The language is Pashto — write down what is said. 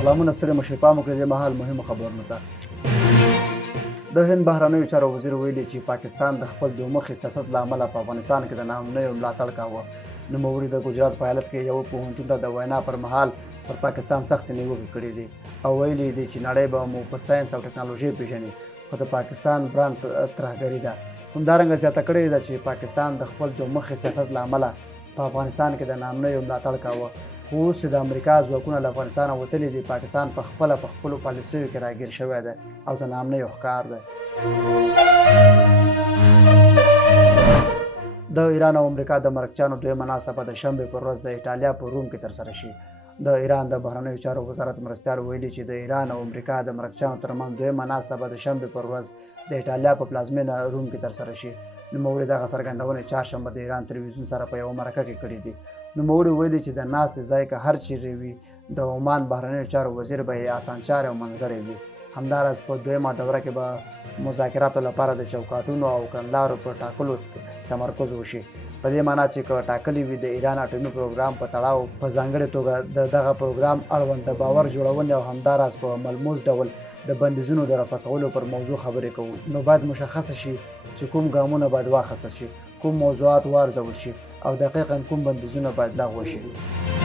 سلامونه ستړي مشئ پام وکړئ د مهال مهمو خبرونو ته. د هند بهرنیو چارو وزیر ویلي چې پاکستان د خپل دومخي سیاست له امله په افغانستان کې د ناامنیو ملاتړ کاوه. نوموړي د ګجرات په ایالت کې یو پوهنتون ته د وینا پر مهال پر پاکستان سختې نیوکې کړې دي او ویلي دي چې نړۍ به مو په ساینس او ټکنالوژي پیژني، خو د پاکستان برانډ ترهګرۍ ده. همدارنګه زیاته کړې ده چې پاکستان د خپل دومخي سیاست له امله په افغانستان کې د ناامنیو ملاتړ کاوه. خو اوس چې د امریکا ځواکونه له افغانستانه وتلي دي، پاکستان په خپلو پالیسیو کې راګیر شوی دی او د ناامنیو ښکار دی. د ایران او امریکا د مرکچیانو دویمه ناسته به د شنبې پر ورځ د ایټالیا په روم کې ترسره شي. د ایران د بهرنیو چارو وزارت مرستیال ویلي چې د ایران او امریکا د مرکچیانو ترمنځ دویمه ناسته به د شنبې پر ورځ د ایټالیا په پلازمینه روم کې ترسره شي. نوموړي دغه څرګندونې چهارشنبه د ایران تلویزیون سره په یوه مرکه کې کړې دي. نوموړي ویلي چې د ناستې ځای که هر چیرې وي، د عمان بهرنیو چارو وزیر به یې اسانچارې او منځګړی وي. همداراز په دویمه دوره کې به مذاکراتو لپاره د چوکاټونو او کړنلارو په ټاکلو تمرکز وشي. په دې معنی چې که ټاکلي وي د ایران اټومي پروګرام په تړاو په ځانګړې توګه د دغه پروګرام اړوند د باور جوړونې او همداراز په ملموس ډول د بندیزونو د رفع کولو پر موضوع خبرې کوو، نو باید مشخصه شي چې کوم ګامونه باید واخیستل شي، کوم موضوعات وارزول شي او دقیقاً کوم بندیزونه باید لغوه شي.